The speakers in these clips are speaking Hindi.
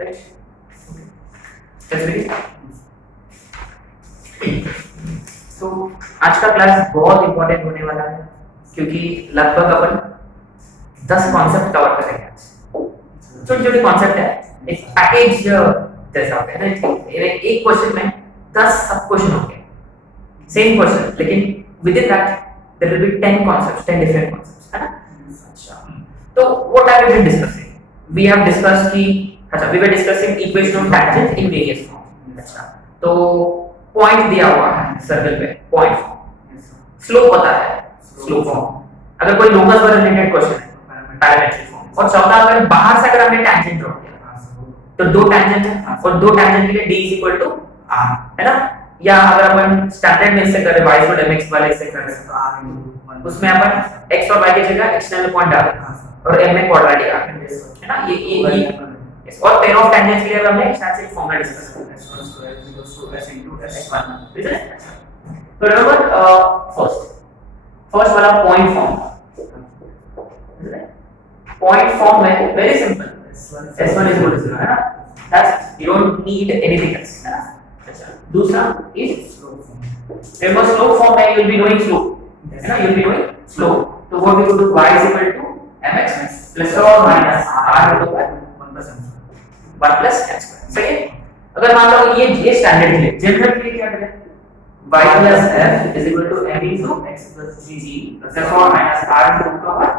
राइट? ओके, तो आज का क्लास बहुत इंपॉर्टेंट होने वाला है क्योंकि लगभग अपन 10 कॉन्सेप्ट कवर करेंगे आज। छोटे छोटे कॉन्सेप्ट है, एक पैकेज जैसा होता है ना, एक क्वेश्चन में 10 सब क्वेश्चन होंगे, सेम क्वेश्चन, लेकिन within that there will be 10 concepts, 10 different concepts, है ना? अच्छा, तो what are we discussing? We have discussed कि अच्छा, we were discussing equation of tangent in various form. अच्छा, तो पॉइंट दिया हुआ है सर्कल पे, पॉइंट फॉर्म, स्लोप पता है, स्लोप फॉर्म। अगर कोई लोकस पर रिलेटेड क्वेश्चन है पैरामेट्रिक फॉर्म, और चौथा अगर बाहर से अगर हमने टैंजेंट ड्रॉ किया तो दो टैंजेंट है और दो टैंजेंट के लिए d r, है ना? या अगर अपन स्टैंडर्ड में से करें y = mx वाले से करें तो r उसमें अपन x और y की जगह एक्सटर्नल पॉइंट डाल और m में क्वाड्रेटिक आ है ना? ये और पेयर ऑफ टैंजेंट्स के लिए हमने स्टैटिस्टिक फॉर्मूला डिस्कस किया s1 ठीक है? तो रिमेंबर फर्स्ट वाला पॉइंट फॉर्म, पॉइंट फॉर्म में very simple, s1 is equal to 0, है ना? That's you don't need anything else, है ना? अच्छा, दूसरा is slope form। remember slope form में you will be knowing slope, है ना? you will be knowing slope, तो what we will do, y is equal to mx plus or minus r over 1 plus m square। सही है? अगर मान लो ये स्टैंडर्ड के लिए, जनरल के लिए क्या करें, y plus f is equal to m into x plus g plus or minus r into 1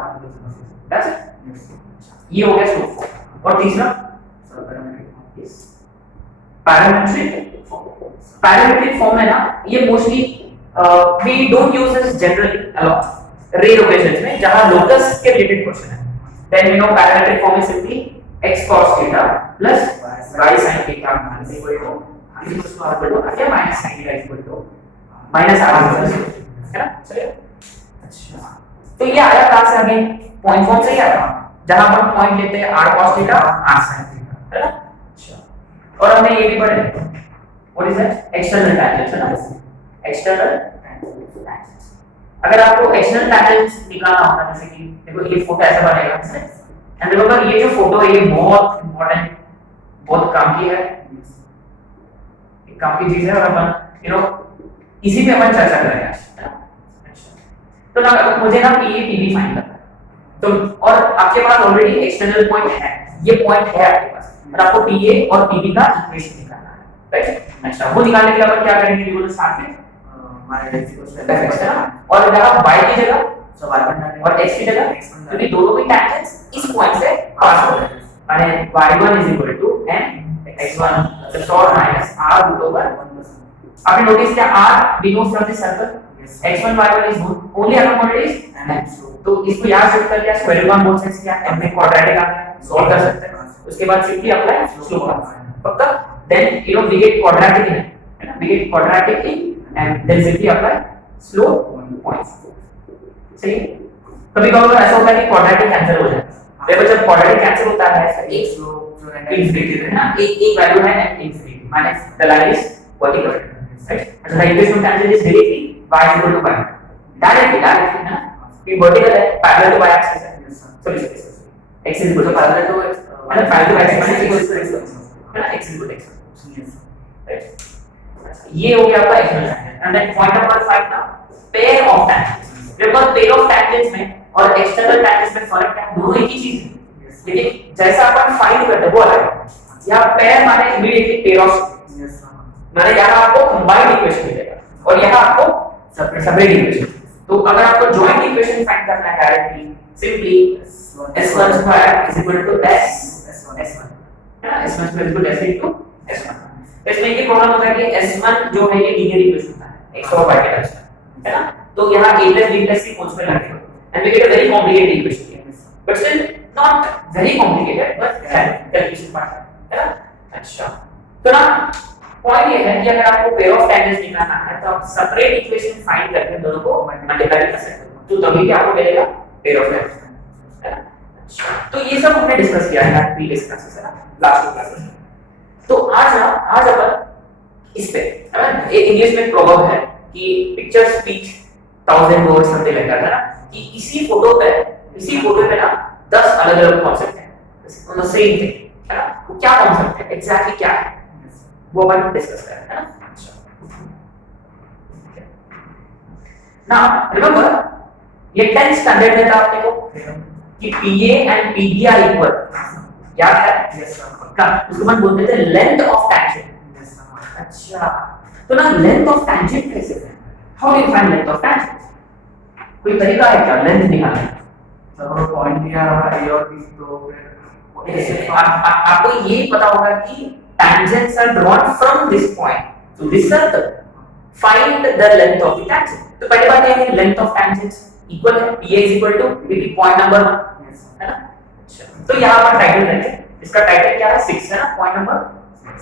that's it। ये हो गया स्लोप फॉर्म। और तीसरा पैरामेट्रिक फॉर्म। पैरामेट्रिक फॉर्म है ना, ये mostly we don't use this generally a lot, rare occasions में जहां लोकस के रिलेटेड क्वेश्चन है, then we know parametric form is simply x cos theta plus y sin theta equal to r या minus sin theta equal to minus r, है ना? चलिए, अच्छा, तो ये आया कहां से? आगे पॉइंट फॉर्म से ही आया, जहां पर पॉइंट लेते हैं r cos theta r sin theta, है ना? अच्छा, और हमने ये भी पढ़े what is that, external tangent, है ना? External tangent. अगर आपको एक्सटर्नल टैंजेंट निकालना होगा, जैसे कि देखो ये फोटो ऐसा बनेगा, एंड रिमेंबर ये जो फोटो है ये बहुत इंपॉर्टेंट, बहुत काम की है, एक काम की चीज है, और अपन यू नो इसी पे अपन चर्चा करेंगे आज, है ना? अच्छा, तो ना मुझे ना पीए पीबी फाइंड करना है, तो और आपके पास ऑलरेडी एक्सटर्नल पॉइंट है, ये पॉइंट है आपके पास, और आपको पीए और पीबी का इक्वेशन निकालना है, राइट? अच्छा, वो निकालने के लिए अपन क्या करेंगे, देखो स्टार्ट में और जगह y की जगह और x की जगह, क्योंकि दोनों की टैंजेंट्स इस पॉइंट से पास हो रहे हैं, माने y1 = m x1 plus or minus r root over 1। आपने नोटिस किया r denotes from the circle, x1 y1 is only unknown quantities, तो इसको यहाँ शिफ्ट कर लिया, square root on both sides किया, m में क्वाड्रेटिक आ गया, सॉल्व कर सकते हैं। उसके बाद सिंपली अप्लाई स्लोप फॉर्म, पक्का? Then you know we get quadratic in, है ना? We get quadratic in and then simply apply slope point. सही है? कभी कभी ऐसा होता है कि क्वाड्रेटिक कैंसिल हो जाता है, देखो जब क्वाड्रेटिक कैंसिल होता है एक स्लोप जो है इंफिनिटी है ना, एक वैल्यू है infinity minus the line is vertical, right? अच्छा, the equation of tangent is directly y = y, directly, है ना? ये वर्टिकल है, पैरेलल टू y एक्सिस है, so x is equal to parallel to मतलब parallel to x minus equal to x, है ना? x is equal to x, right? ये हो गया आपका external tangent. And then point number 5 ना, पेयर ऑफ टैंजेंट्स। देखो पेयर ऑफ टैंजेंट्स में और एक्सटर्नल टैंजेंट्स में फर्क है, दोनों एक ही चीज है, लेकिन जैसा अपन फाइंड करते हैं वो अलग है। यहां पेयर माने इमीडिएटली पेयर ऑफ, माने यहां आपको कंबाइंड इक्वेशन मिलेगा और यहां आपको सेपरेट इक्वेशन। तो अगर आपको जॉइंट इक्वेशन फाइंड करना है directly, simply s1 square is equal to s1, है ना? s1 square is equal to s into s1। तो इसमें ये प्रॉब्लम होता है कि s1 जो है ये लीनियर इक्वेशन होता है x और y के टर्म्स में, है ना? तो यहाँ a plus b plus c holes पे लगेगा and we get a very complicated equation here, but still not very complicated, but calculation part है ना? अच्छा, तो ना पॉइंट ये है कि अगर आपको पेयर ऑफ टैंजेंट्स निकालना है तो आप सेपरेट इक्वेशन फाइंड करके दोनों को मल्टीप्लाई कर सकते हो, तो तभी क्या आपको मिलेगा पेयर ऑफ टैंजेंट्स, है ना? अच्छा, तो ये सब हमने डिस्कस किया है प्रीवियस क्लासेस, है ना? लास्ट क्लास में। तो आज अपन इस पे, है ना? एक इंग्लिश में प्रोवर्ब है कि picture speech 1000 words something like that, है ना? कि इसी फोटो पे ना 10 अलग-अलग कॉन्सेप्ट हैं ऑन द सेम थिंग, है ना, वो क्या कॉन्सेप्ट है, एग्जैक्टली क्या है, वो अपन डिस्कस करेंगे, है ना। नाउ रिमेंबर ये 10 स्टैंडर्ड में था आपने को कि PA and PB are equal, याद है? Yes sir. का उसको हम बोलते थे length of tangent. Yes sir. अच्छा, तो ना लेंथ ऑफ टैंजेंट कैसे है, how do you find length of tangent, कोई तरीका है क्या लेंथ निकालने का? सर पॉइंट दिया रहा है A और B, तो फिर आपको ये पता होगा कि tangents are drawn from this point to this circle, find the length of the tangent। तो पहली बात ये है कि length of tangents equal है PA is equal to point number 1, है ना। अच्छा, तो यहाँ पर टाइटल रखें, इसका टाइटल क्या है 6 है ना, point number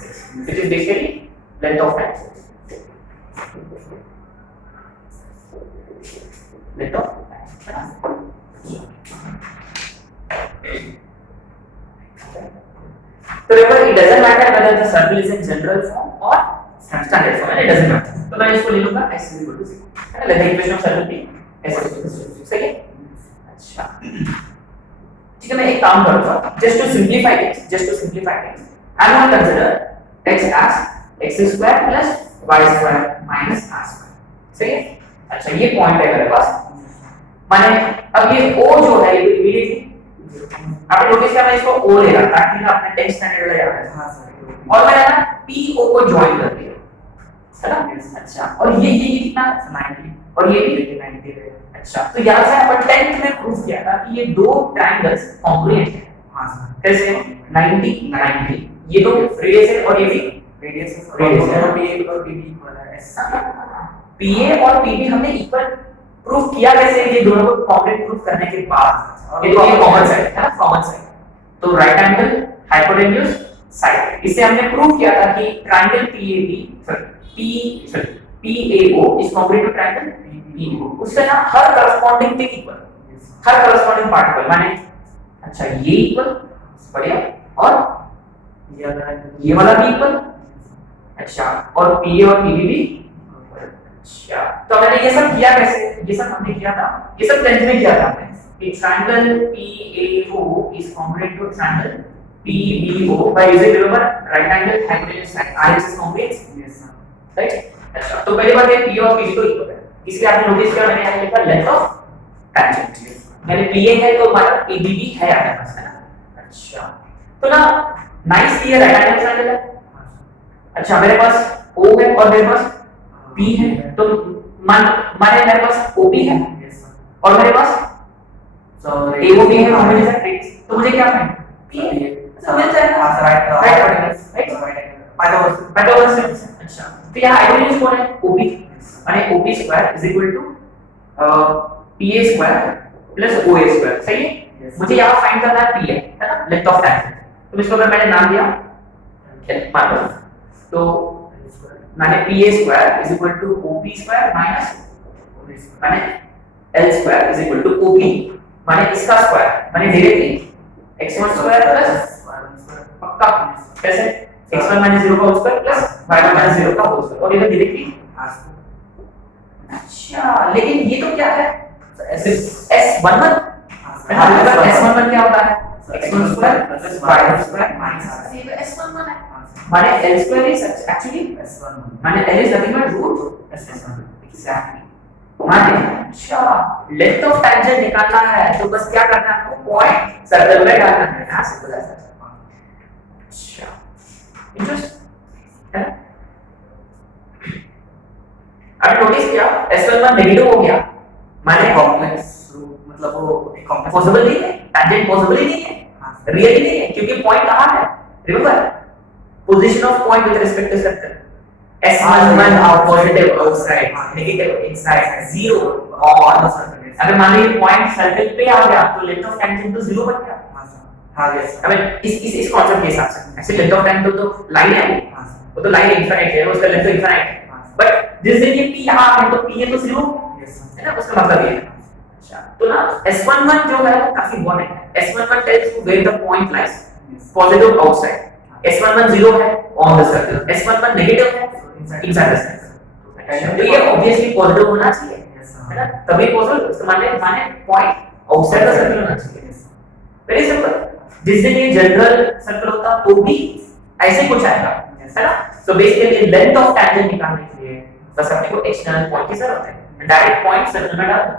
6 which is basically length of tangent, length of tangent। So remember, it doesn't matter whether the circle is in general form or standard form, and it doesn't matter। तो मैं इसको ले लूँगा s is equal to 0, है ना, let the equation of circle be s is equal to 0, सही है। अच्छा, ठीक है, मैं एक काम करूँगा, just to simplify things, I will consider x as x square plus y square minus r square, सही है। अच्छा, ये पॉइंट है मेरे पास, माने अब ये o जो है ये इमीडिएटली आपने नोटिस किया, मैं इसको O ले रहा ताकि ना अपने 10 स्टैंडर्ड ले आया। हां सर, और मैंने ना PO को ज्वाइन कर दिया, है ना। अच्छा, और ये कितना 90 और ये भी 90 है। अच्छा, तो यहां से अपन 10th में प्रूफ किया था कि ये दो ट्रायंगल्स कॉन्ग्रुएंट हैं। हां सर, कैसे 90 90, ये दो रेडियस है और ये भी रेडियस है, और PA और PB इक्वल है। PA और PB हमने इक्वल प्रूफ किया कैसे, ये दोनों को कॉम्प्लीट प्रूफ करने के बाद ये कॉमन साइड है ना, कॉमन साइड, तो राइट एंगल हाइपोटेन्यूज साइड, इससे हमने प्रूव किया था कि triangle PAO is congruent to triangle PBO, उसका ना हर करस्पॉन्डिंग थिंग इक्वल, हर करस्पॉन्डिंग पार्ट इक्वल, माने अच्छा ये इक्वल, बढ़िया, और ये वाला भी इक्वल, अच्छा, और PA और PB भी। अच्छा, तो मैंने ये सब किया कैसे, ये सब हमने किया था, ये सब 10th में किया था हमने, कि triangle PAO is congruent to triangle PBO by using remember right angle hypotenuse side, RHS is congruent, yes sir, right। अच्छा, तो पहली बात है PO और PB तो इक्वल है, इसलिए आपने नोटिस किया मैंने यहाँ लिखा लेंथ ऑफ टैंजेंट, मैंने PA है तो हमारा PB भी है आपके पास, है ना। अच्छा, तो ना नाइस ये राइट एंगल ट्रायंगल है। अच्छा, मेरे पास O है और मेरे पास P है, तो माने मेरे पास OP है और मेरे पास AOB है, तो मुझे क्या फाइंड मिल जाएगा, राइट पाइथागोरस। अच्छा, तो यहाँ हाइपोटेन्यूज कौन है, OP, माने OP square is equal to PA square plus OA square, सही है। मुझे यहाँ फाइंड करना है PA, है ना, लेंथ ऑफ टैंजेंट, तो इसको अगर मैंने नाम दिया मान लो, तो माने PA square is equal to OP square minus माने L square is equal to OP माने इसका स्क्वायर, माने डायरेक्टली x1 स्क्वायर प्लस पक्का कैसे x1 माइनस 0 का whole square plus y1 minus 0 का होल स्क्वायर, और ये डायरेक्टली। अच्छा, लेकिन ये तो क्या है S11, S11 क्या होता है x1 square plus y1 square minus, ये तो S11 है, माने L square is actually S11, माने L is nothing but root S11, exactly. माने अच्छा, लेंथ ऑफ टैंजेंट निकालना है तो बस क्या करना है, आपको पॉइंट सर्कल में डालना है, यहां से खुला है। अच्छा, इंटरेस्ट है। अब नोटिस किया S11 नेगेटिव हो गया, माने कॉम्प्लेक्स मतलब वो एक कॉम्प्लेक्स पॉसिबल नहीं है, टैंजेंट पॉसिबल ही नहीं है, रियल नहीं है, क्योंकि पॉइंट कहां है, remember position of point with respect to circle, S11 are positive outside, negative inside, 0 on the surface। अगर मान लीजिए पॉइंट सर्कल पे आ गया तो लेंथ ऑफ टैंजेंट तो 0 बन गया। हां यस, आई मीन इस कांसेप्ट के हिसाब से ऐसे लेंथ ऑफ टैंजेंट तो लाइन है, वो तो लाइन इनफिनिट है, उसका लेंथ तो इनफिनिट है, बट जिस दिन ये P यहां है तो P है तो 0, है ना, उसका मतलब ये है। अच्छा, तो ना S11 जो है वो काफी इंपॉर्टेंट है, S11 tells you where the point lies, positive outside, S11 0 है on the circle, S11 negative है इनसाइड द सर्कल, तो ये ऑब्वियसली पॉजिटिव होना चाहिए, है ना, तभी पॉजिटिव, तो माने पॉइंट आउटसाइड द सर्कल होना चाहिए, वेरी सिंपल। जिस दिन ये जनरल सर्कल होता तो भी ऐसे कुछ आएगा, है ना? So basically length of tangent निकालने के लिए बस अपने को एक्सटर्नल पॉइंट की जरूरत है, डायरेक्ट पॉइंट सर्कल में डाल दो,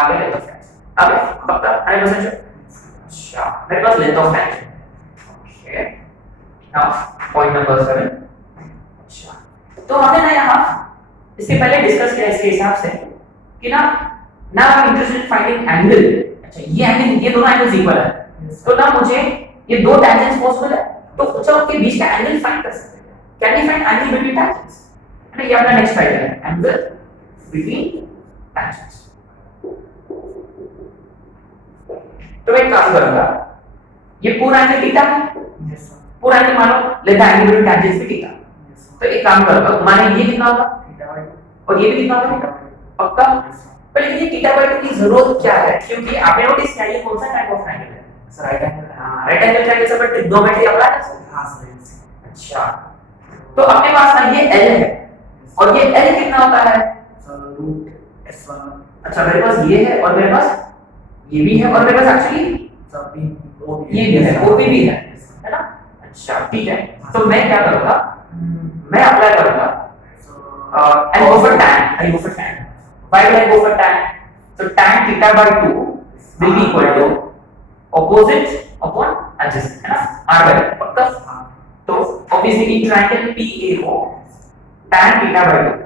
आगे लेंथ ऑफ टैंजेंट, आगे पक्का 100% श्योर। अच्छा मेरे पास length of tangent, okay now point number 7। अच्छा तो हमने ना यहाँ इसके पहले डिस्कस किया इसके हिसाब से कि ना I am interested in finding angle. अच्छा ये एंगल, ये दोनों एंगल्स इक्वल है, तो ना मुझे ये दो टैंजेंट्स पॉसिबल है, तो अच्छा उनके बीच का एंगल फाइंड कर सकते हैं। Can we find angle between tangents? है ना, ये अपना नेक्स्ट आइडिया है, एंगल बिटवीन टैंजेंट्स। तो मैं एक काम करूंगा, ये पूरा एंगल थीटा है, पूरा एंगल मानो लेता एंगल बिटवीन टैंजेंट्स भी थीटा, तो एक काम करूंगा, माने ये कितना होगा और ये भी कितना होगा, पक्का? पर लेकिन ये थीटा बाय 2 की जरूरत क्या है? क्योंकि आपने नोटिस किया ये कौन सा टाइप ऑफ एंगल है? Sir right angle. हां राइट एंगल ट्रायंगल से पर ट्रिग्नोमेट्री अप्लाई कर सकते हैं। हां सर। अच्छा तो अपने पास ना ये L है और ये L कितना होता है? Sir root S1। अच्छा मेरे पास ये है और मेरे पास ये भी है और मेरे पास एक्चुअली सर भी ये भी है, OP भी है ना? अच्छा ठीक है, तो मैं क्या करूंगा, मैं अप्लाई करूंगा and go for tan, I go for tan. Why will I go for tan? So tan theta by 2 will be equal to opposite upon adjacent, है ना? R by पक्का? तो obviously in triangle PAO tan theta by 2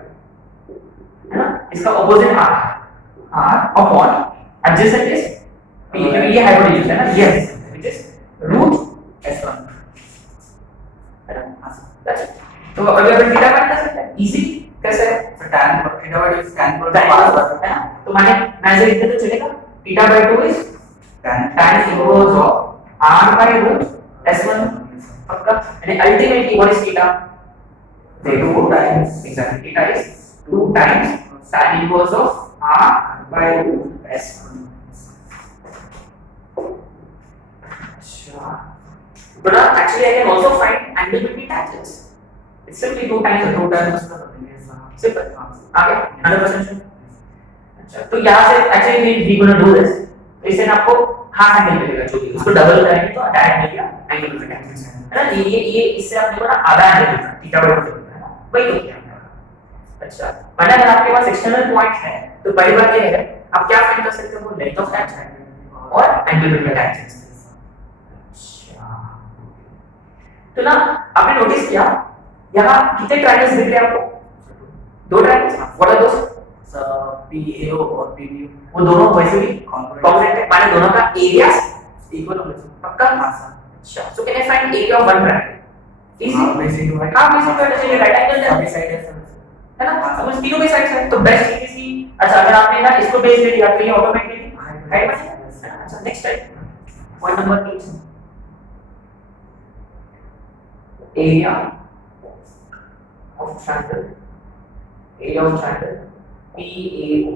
है ना? इसका opposite R है, R upon adjacent is P, क्योंकि ये hypotenuse है ना? Yes, which is root S1 है ना? तो अभी अपन थीटा फाइंड कर सकते हैं इजी, कैसे? तो tan theta by 2 is tan पर पास है ना, तो माने मैं ऐसे लिख दे तो चलेगा theta by 2 is tan inverse of r by root s1, पक्का? यानी ultimately what is theta? 2 times, exactly theta is 2 times tan inverse of r by root s1। अच्छा but actually I can also find angle between tangents. It's simply 2 times simple. आगे 100% sure. अच्छा तो यहाँ से actually we gonna do this, तो इससे ना आपको हाफ एंगल मिलेगा, जो भी उसको डबल करेंगे तो डायरेक्ट मिलेगा एंगल between tangents, है ना? ये इससे आपने को ना आधा एंगल मिलता है थीटा बाय 2 है ना, वही तो किया हमने। अच्छा वरना अगर आपके पास एक्सटर्नल पॉइंट है तो पहली बात ये है आप क्या फाइंड कर सकते हो, लेंथ ऑफ टैंजेंट और एंगल बिटवीन टैंजेंट्स। तो ना आपने नोटिस किया यहाँ कितने ट्रायंगल्स दिख रहे हैं आपको? 2 triangles. What are those? PAO और PBO, वो दोनों वैसे भी कॉन्ग्रुएंट है, माने दोनों का एरिया इक्वल होगा, पक्का? हां सर। अच्छा so can I find area of one triangle? Easy. हां बेसिकली राइट एंगल है, सभी साइड है ना? अब उस तीनों के साइड है तो बेस्ट चीज की। अच्छा अगर आपने ना इसको बेस ले लिया तो ये ऑटोमेटिकली राइट बनेगा। अच्छा next type point number 8, area of triangle, area of triangle PAO,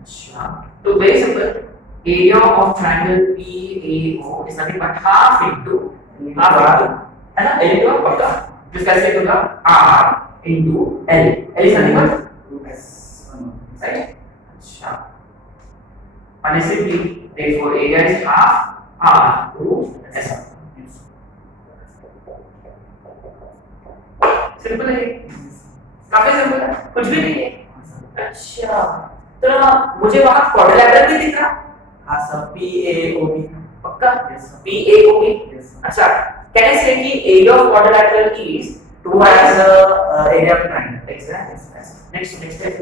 अच्छा तो very simple, area of triangle PAO is nothing but half into है ना, L into पक्का, जिसका ऐसे होगा R into L, L is nothing but right? अच्छा and simply therefore area is half r root s1। Simple है, काफी सिंपल है, कुछ भी नहीं है। अच्छा तो ना मुझे वहां क्वाड्रिलेटरल भी दिख रहा। हां सर PAOB, पक्का? PAOB। अच्छा कैन आई से कि area of quadrilateral is 2 times the area of triangle, exactly. Next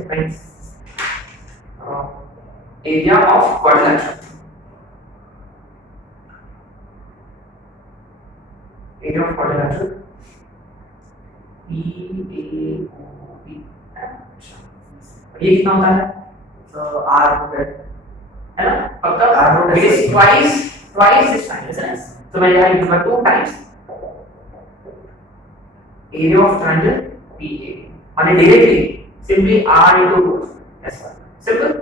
friends area of quadrilateral, area of quadrilateral PAOB, ये कितना होता है? तो R root है ना, पक्का? R root is twice this time, isn't it? तो मैं यहाँ लिखूंगा 2 times area of triangle PA, माने directly simply R into root S1, simple।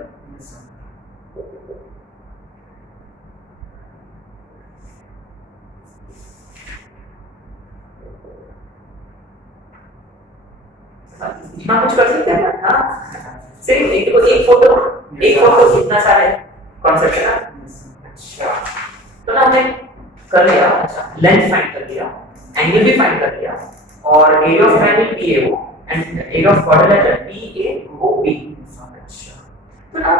इतना कुछ कर सकते हैं ना? हाँ सिर्फ एक फोटो एक फोटो कितना सारे कॉन्सेप्ट है ना। अच्छा तो ना हमने कर लिया, अच्छा लेंथ फाइंड कर लिया, एंगल भी फाइंड कर लिया, और area of triangle PAO and area of quadrilateral PAOB। अच्छा तो ना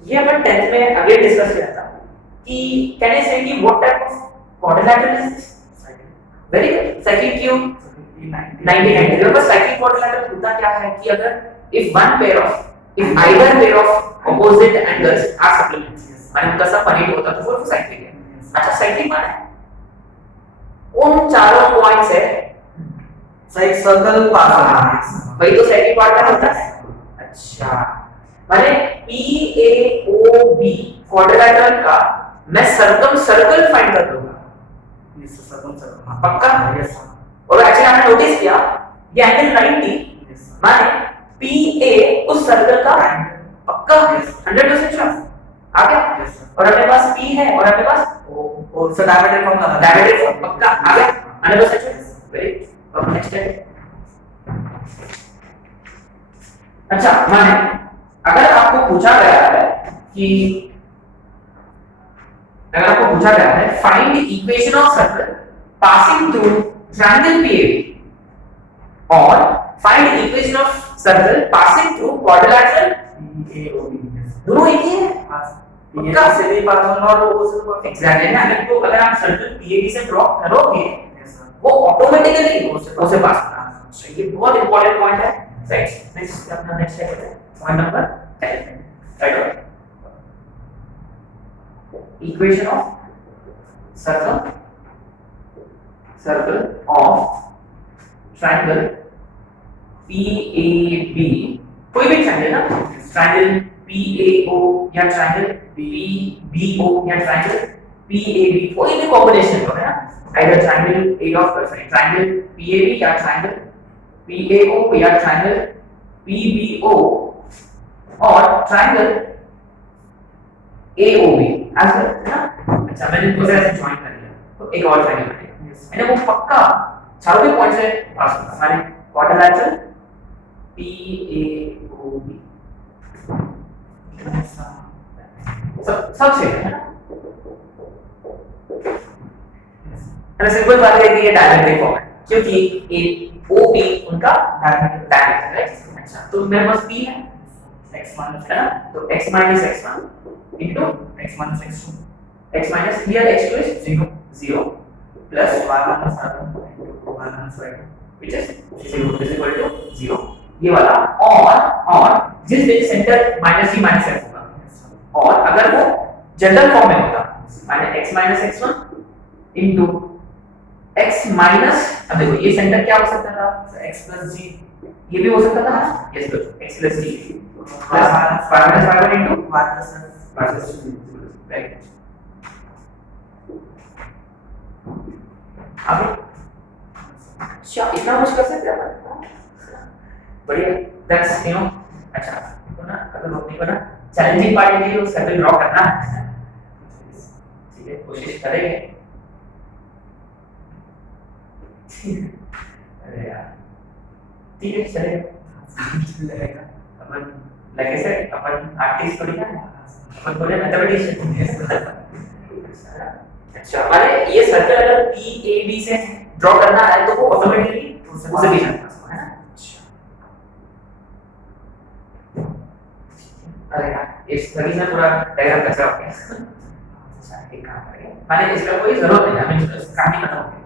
ये अपन 10th में अगेन डिस्कस किया था कि कैन आई से कि what type of quadrilateral is this. Very good, cyclic cube 90 देखो साइक्लिक क्वाड्रिलेटरल होता क्या है कि अगर if either pair of opposite angles are supplements माने उनका सब पॉइंट होता तो वो साइक्लिक है। अच्छा साइक्लिक माने उन चारों पॉइंट्स है एक सर्कल पास वही तो साइक्लिक क्वाड्रिलेटरल होता है। अच्छा माने PAOB क्वाड्रिलेटरल का मैं सर्कल फाइंड कर लूंगा। पक्का? और एक्चुअली आपने नोटिस किया ये एंगल 90 माने PA उस सर्कल का पक्का 100% श्योर आ गया। और अपने पास P है और अपने पास ओ सो डायमीटर फॉर्म का डायमीटर फॉर्म पक्का आ गया 100% श्योर। वेरी गुड, नेक्स्ट है। अच्छा माने अगर आपको पूछा गया है कि find equation of circle passing through triangle PAB और find equation of circle passing through quadrilateral PAOB दोनों एक ही है पक्का से भी पास होगा और वो से एग्जैक्टली ना। अगर आप सर्कल PAB से ड्रॉ करोगे वो ऑटोमेटिकली उसे पास होगा। सो ये बहुत इंपॉर्टेंट पॉइंट है। राइट नेक्स्ट अपना नेक्स्ट है point number 10 right equation of circle of triangle PAB कोई भी ट्रायंगल ना ट्रायंगल PAO या ट्रायंगल PBO या ट्रायंगल PAB कोई भी कॉम्बिनेशन हो है ना आइदर ट्रायंगल PAB या ट्रायंगल PAO या ट्रायंगल PBO और ट्रायंगल AOB ऐसा है ना। अच्छा मैंने इनको ऐसे ज्वाइन कर लिया तो एक और ट्रायंगल बनेगा मैंने वो पक्का चारों के पॉइंट से पास होगा हमारे क्वाड्रिलेटरल PAOB सब सेम है ना। सिंपल बात है कि ये डायमेट्रिक फॉर्म है क्योंकि एक OB उनका डायमेट्रिक है। अच्छा तो मेरे पास P है x माइनस है ना तो x minus x1 into x minus x2 x minus here x2 is 0 plus y minus r1 into y minus y2 which is 0 is equal to 0 ये वाला और जिस दिन सेंटर माइनस ही माइनस f होगा और अगर वो जनरल फॉर्म में होता माने x minus x1 into x minus अब देखो ये सेंटर क्या हो सकता था x plus g ये भी हो सकता था yes good x plus g plus y minus y1 into y plus g right अब अच्छा इतना कुछ कर सकते हैं बढ़िया दैट्स यू नो। अच्छा तो ना अगर अपने को ना चैलेंजिंग पार्ट है कि सर्कल ड्रॉ करना ठीक है कोशिश करेंगे। अरे यार ठीक है चलेगा अपन लाइक ऐसे अपन आर्टिस्ट थोड़ी ना अपन थोड़े मैथमेटिशियन। अच्छा माने ये सर्कल अगर PAB से ड्रॉ करना है तो वो ऑटोमेटिकली उसे भी जाना है ना। अरे यार इस तरीके से पूरा डायग्राम कैसा हो गया। अच्छा एक काम करेंगे माने इसका कोई जरूरत नहीं हमें काम ही खत्म हो गया।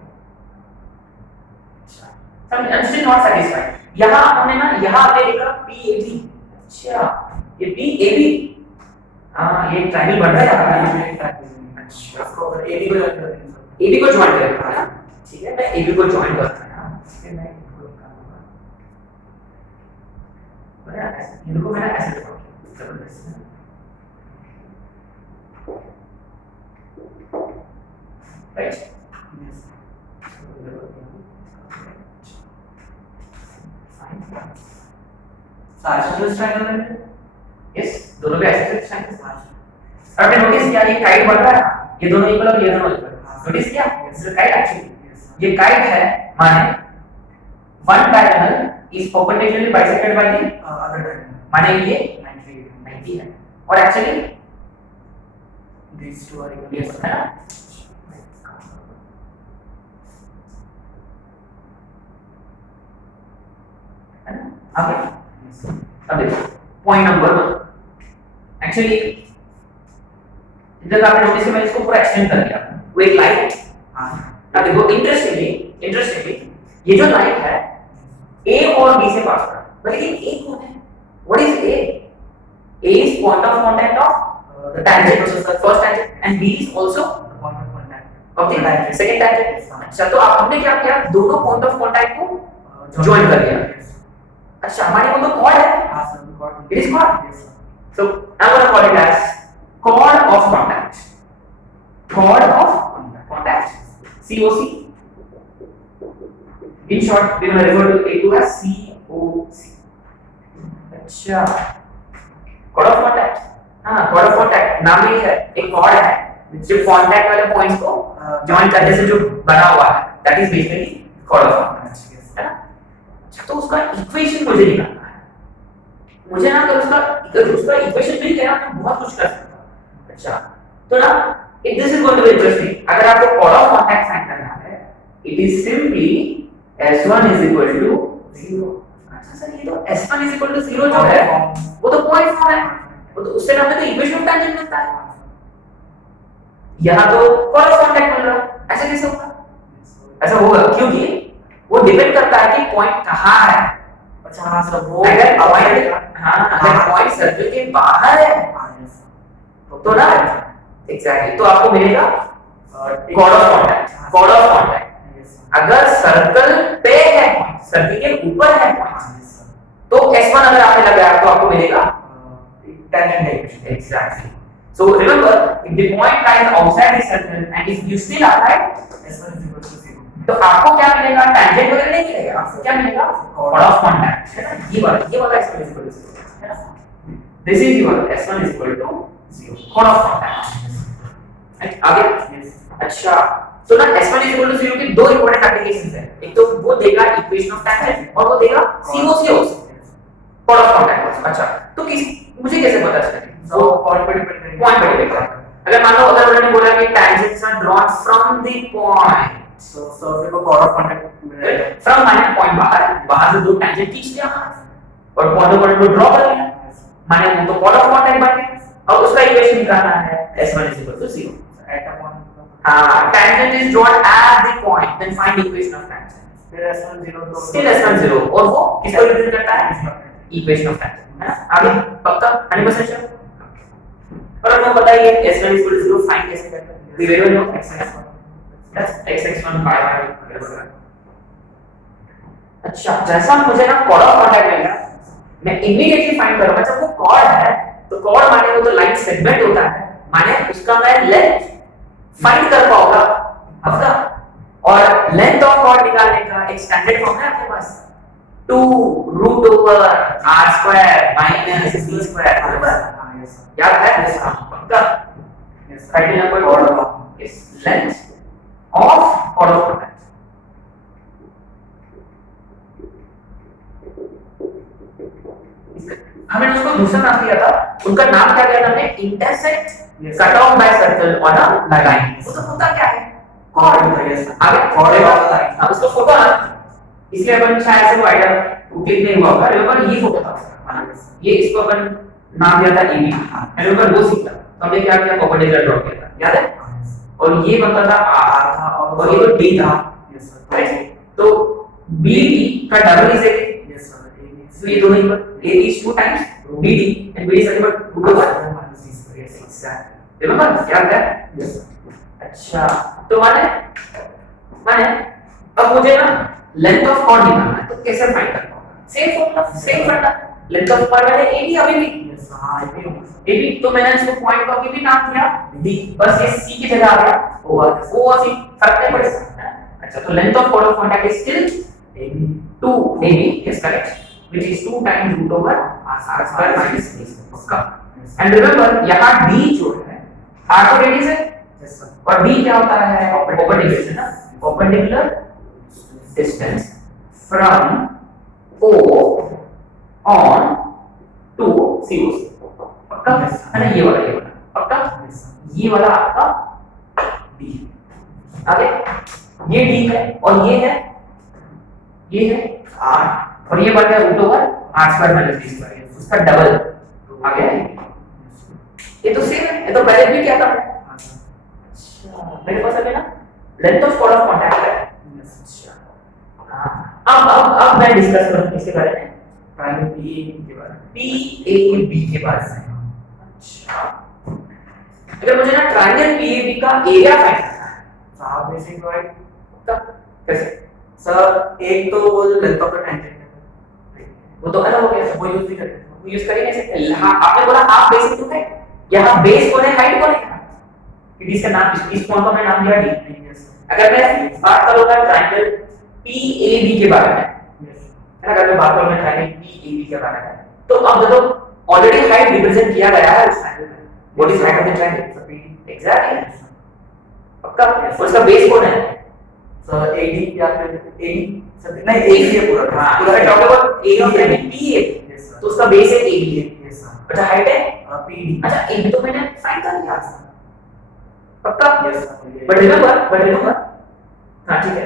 अच्छा I'm still not satisfied यहाँ हमने ना यहाँ हमने लिखा PAB। अच्छा ये PAB हाँ ये ट्रायंगल बन रहा है। अच्छा तो अगर AB को ज्वाइन करेंगे ना ठीक है मैं AB को ज्वाइन करता हूं ठीक है मैं इनको निकालूंगा बड़ा ऐसे इनको मैंने ऐसे लिखा जबरदस्त है राइट आइसोसेलेस ट्रायंगल है यस दोनों भी आइसोसेलेस ट्रायंगल। और आपने नोटिस किया ये काइट बन रहा है ये दोनों इक्वल और ये दोनों इक्वल नोटिस किया ये काइट एक्चुअली ये काइट है माने one diagonal is perpendicularly bisected by the other diagonal माने ये 90 है और actually these two are equal. ये है ना, है ना? आगे अब देखो पॉइंट नंबर 1 एक्चुअली इधर आपने नोटिस किया मैंने इसको पूरा एक्सटेंड कर दिया, वो एक लाइन है। हाँ अब देखो इंटरेस्टिंगली ये जो लाइन है A और B से पास कर रहा है, लेकिन A कौन है? What is A? A is point of contact of the tangent, which is the first tangent, and B is also the point of contact of the tangent. second tangent. अच्छा, तो आप हमने क्या किया, दोनों point of contact को join कर दिया। Yes. अच्छा, हमारे को तो chord है, हाँ sir, we got it. it is chord. Yes sir. So I'm gonna call it as chord of contact. Chord of contact. COC. In short, we will refer to A2 as COC. अच्छा, chord of contact. हाँ, chord of contact नाम ही है, एक chord है जो contact वाले points को join करने से जो बना हुआ है, that is basically chord of contact. Yes. है ना? अच्छा, तो उसका equation मुझे निकालना है। मुझे ना अगर उसका equation मिल गया तो बहुत कुछ कर सकता हूँ। अच्छा, तो ना this is going to be interesting. अगर आपको chord of contact find करना है, it is simply S1 is equal to 0. अच्छा सर, ये तो S1 is equal to 0 जो है वो तो पॉइंट फॉर्म है, वो तो उससे हमें तो इक्वेशन ऑफ टेंजेंट मिलता है। यहाँ तो chord of contact मिल रहा है, ऐसा कैसे होगा? ऐसा होगा क्योंकि वो डिपेंड करता है कि पॉइंट कहाँ है। अच्छा हाँ सर, वो अगर पॉइंट अगर पॉइंट सर्कल के बाहर है हाँ yes sir. तो ना एग्जैक्टली तो आपको मिलेगा chord of contact, chord of contact। Yes sir. अगर सर्कल पे है पॉइंट, सर्कल के ऊपर है पॉइंट, हाँ yes sir. तो S1 अगर आपने लगाया तो आपको मिलेगा Tangent equation. exactly. So remember, if the point lies outside the circle and if you still apply, S1 is equal to 0. तो आपको क्या मिलेगा? टेंजेंट वगैरह नहीं मिलेगा, आपको क्या मिलेगा? chord of contact, है ना? ये वाला S1 is equal to 0, है ना? This is your S1 is equal to 0, chord of contact। right? आगे Yes. अच्छा, तो ना S1 is equal to 0 के दो इंपॉर्टेंट एप्लीकेशंस हैं। एक तो वो देगा इक्वेशन ऑफ टेंजेंट और वो देगा COC also, chord of contact also। अच्छा, तो मुझे कैसे पता चलेगा? So point पे depend करेगा। पॉइंट पे डिपेंड करता है। अगर मान लो अगर उन्होंने बोला कि tangents are drawn from the point, So surface को chord of contact मिलेगा। from माने पॉइंट बाहर से दो tangent खींच लिया और पॉइंट को ड्रॉ कर लिया, माने वो तो chord of contact बन गया। और उसका इक्वेशन निकालना है S1 is equal to 0। At a point. Tangent is drawn at the point, then find equation of tangent। फिर S1 0 तो Still S1 0 और वो किसको रिप्रेजेंट करता है? इक्वेशन ऑफ tangent, है ना? आगे पक्का 100% श्योर? और हमें पता ही है S1 is equal to 0 find कैसे करते हैं? We will know x1 y1। अच्छा, जैसा मुझे ना chord of contact मिल गया, मैं इमीडिएटली फाइंड करूंगा जब वो chord है, तो chord माने वो तो लाइन सेगमेंट होता है, माने उसका मैं लेंथ फाइंड कर पाऊंगा पक्का। और लेंथ ऑफ chord निकालने का एक स्टैंडर्ड फॉर्म है आपके पास, 2 root over r square minus c square, बराबर? हाँ yes sir. याद है पक्का? Yes sir. Criteria number Chord 2 of is length of chord of contact। हमने उसको दूसरा नाम दिया था, उनका नाम क्या दिया था हमने? Intersect cut off by circle on a line. वो तो होता क्या है? chord। Yes sir. आगे Chord of line. हाँ, उसको फोटो आना, इसलिए अपन शायद से वो आइडिया क्लिक नहीं हुआ होगा। रिमेंबर ये फोटो था, ये इसको अपन नाम दिया था AB, रिमेंबर वो सीखा तो हमने क्या किया? परपेंडिकुलर ड्रॉ किया था, याद है? और ये बनता था R था और ये तो D था, Yes sir. राइट? तो BD का double is AB, Yes sir. so ये दोनों equal, AB is 2 times BD and BD is nothing but root over। minus C square. Yes sir. Exactly, remember याद है? Yes sir. अच्छा, तो माने अब मुझे ना लेंथ ऑफ chord निकालना है, तो कैसे फाइंड करना होगा? सेम फॉर्मूला, सेम फंडा, लेंथ ऑफ chord वाले AB अभी भी Yes sir. हाँ ये भी AB, तो मैंने इसको पॉइंट को अभी भी नाम दिया D, बस ये C की जगह आ गया O और C, फर्क नहीं पड़ेगा। अच्छा, तो length of chord of contact is still AB 2 AB, yes correct, which is 2 times root over r square minus c पक्का। एंड रिमेंबर यहाँ D जो है r तो रेडियस है Yes sir. और D क्या होता है? परपेंडिकुलर है ना, perpendicular distance from O on to COC पक्का है ना, ये वाला पक्का, ये वाला आपका डी। आगे ये डी है और ये है आर, और ये बन गया root over R square minus D square, उसका डबल आ गया। ये तो सेम है, ये तो पहले भी क्या था। अच्छा मेरे पास अभी ना length of chord of contact है। अच्छा अब मैं डिस्कस करूं इसके बारे में, ट्रायंगल PAB के बारे में, PAB के बारे में। अच्छा अगर मुझे ना ट्रायंगल PAB का एरिया फाइंड करना है साहब बेसिक राइट कैसे? सर एक तो वो जो लेंथ ऑफ द टेंजेंट है वो तो अलग हो गया, वो यूज नहीं करते, वो यूज कर ही नहीं सकते। हाँ आपने बोला हाफ बेसिक तो है, यहाँ बेस कौन है, हाइट कौन है, इसका नाम, इस पॉइंट को मैंने नाम दिया डी। अगर मैं बात करूंगा ट्रायंगल PAB के बारे में, अगर मैं बात करूंगा ट्रायंगल PAB के बारे में, तो अब देखो ऑलरेडी हाइट रिप्रेजेंट किया गया है उस ट्रायंगल में। What is height of the triangle? Exactly पक्का। उसका बेस कौन है? सर AD या फिर AD सर नहीं AD है पूरा। हां पूरा talk about area of triangle PAB, तो उसका बेस है AD। Yes sir. अच्छा हाइट है PD। अच्छा AB तो मैंने फाइंड कर लिया पक्का। Yes sir. बट रिमेंबर हाँ ठीक है,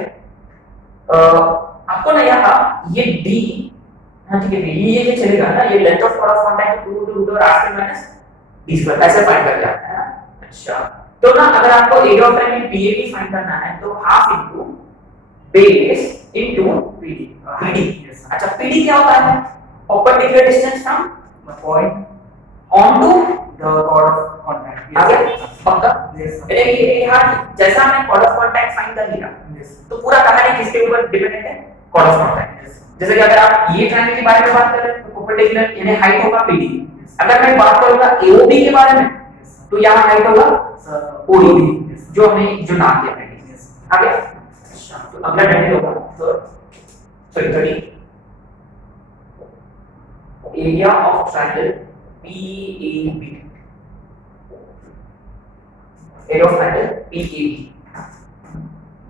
आपको ना यहाँ ये D, हाँ ठीक है ये चलेगा ना, ये length of chord of contact to root over r square minus d square ऐसे फाइंड कर लिया है ना। अच्छा तो ना अगर आपको area of triangle PAB find करना है तो half into base into PD। Yes sir. अच्छा PD क्या होता है? Perpendicular distance from point on to the chord of contact. आगे पक्का। Yes sir. ये यहाँ जैसा हमने कॉर्ड ऑफ कांटेक्ट फाइंड कर लिया, यस तो पूरा कहानी किसके ऊपर डिपेंडेंट है? Chord of contact. जैसे कि अगर आप ये ट्रायंगल के बारे में बात कर रहे हैं तो परपेंडिकुलर यानी हाइट होगा PD। अगर मैं बात करूंगा AOB के बारे में तो यहाँ हाइट होगा सर OD, जो हमें जो नाम दिया है। आगे अच्छा तो अगला ट्रायंगल होगा sorry 30 area of triangle PAB, area of triangle PAB,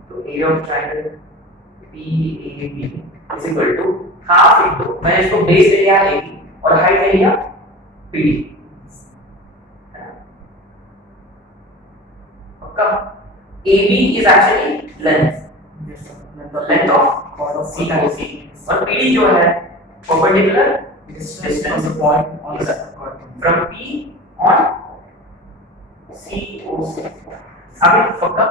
तो area of triangle PAB is equal to half into, मैंने इसको बेस ले लिया AB और हाइट ले लिया PD। पक्का AB is actually length, yes sir. the length of chord of COC, और PD जो है perpendicular distance from the point on the chord. from P on COC। आगे पक्का।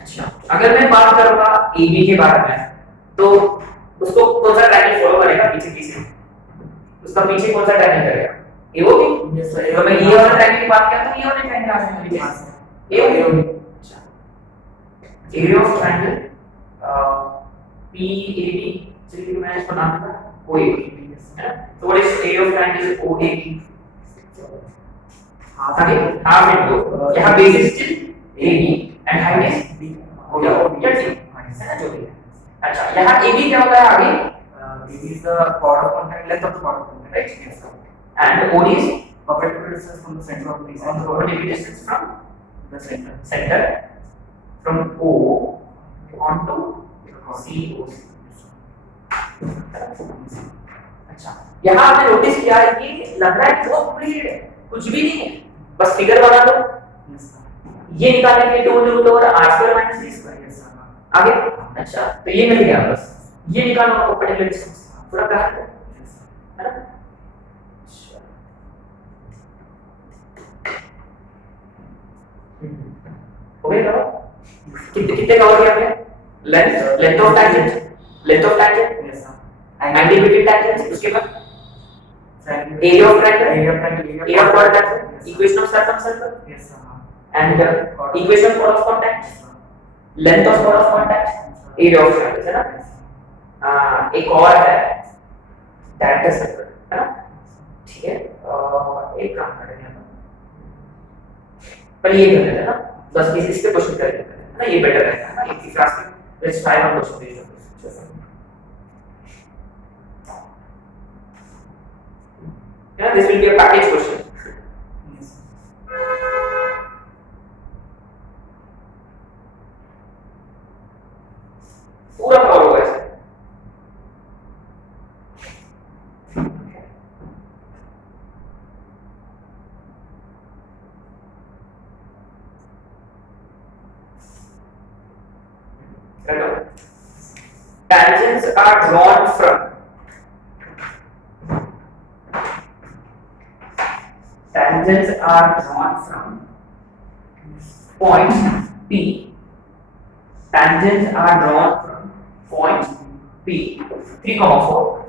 अच्छा अगर मैं बात करूंगा AB के बारे में तो उसको कौन सा ट्रायंगल फॉलो करेगा पीछे पीछे, उसका पीछे कौन सा ट्रायंगल करेगा? AOB। Yes sir. तो मैं ये वाला ट्रायंगल की बात करता हूं, ये वाला ट्रायंगल आ जाएगा AOB। अच्छा एरिया ऑफ ट्रायंगल PAB, चलिए मैं इसको नाम दूंगा OAB है ना। तो what is area of triangle OAB? आगे हाफ इनटू यहां base is still AB and height is D हो गया OB है ना जो भी है। अच्छा यहाँ AB क्या होता है आगे? AB is the chord of contact, length of the chord of contact, right? Yes sir. And OD is Perpendicular distance from the center of the piece. on the perpendicular distance from The center. center from O on to COC। अच्छा यहाँ आपने नोटिस किया है कि लग रहा है बहुत कंप्लीट है, कुछ भी नहीं है, बस फिगर बना दो। Yes sir. ये निकालने के लिए 2 root over r square minus d square. Yes sir. आगे अच्छा तो ये मिल गया, बस ये निकालो परपेंडिकुलर डिस्टेंस पूरा कहा है Yes sir. ना। हो गया कितने कितने कवर किया आपने? Length of tangent Yes sir. Angle between tangents, उसके बाद Triangle. Area of triangle, Area of triangle. Area of quadrant, Yes sir. Equation of circumcircle Yes sir. And equation of chord of contact, Yes sir. Length of chord of contact, area of triangle है ना। एक और है डायरेक्टर सर्कल है ना। ठीक है एक काम करेंगे हम, पर ये कर लेते हैं ना, बस इस पे क्वेश्चन कर लेते हैं ना, ये बेटर रहेगा है ना। एक क्लास में लेट्स ट्राई वन क्वेश्चन दे दो। Yeah, this will be a package question. Yes. पूरा कवर होगा इसमें। tangents are drawn from point P. Tangents are drawn from point P 3,4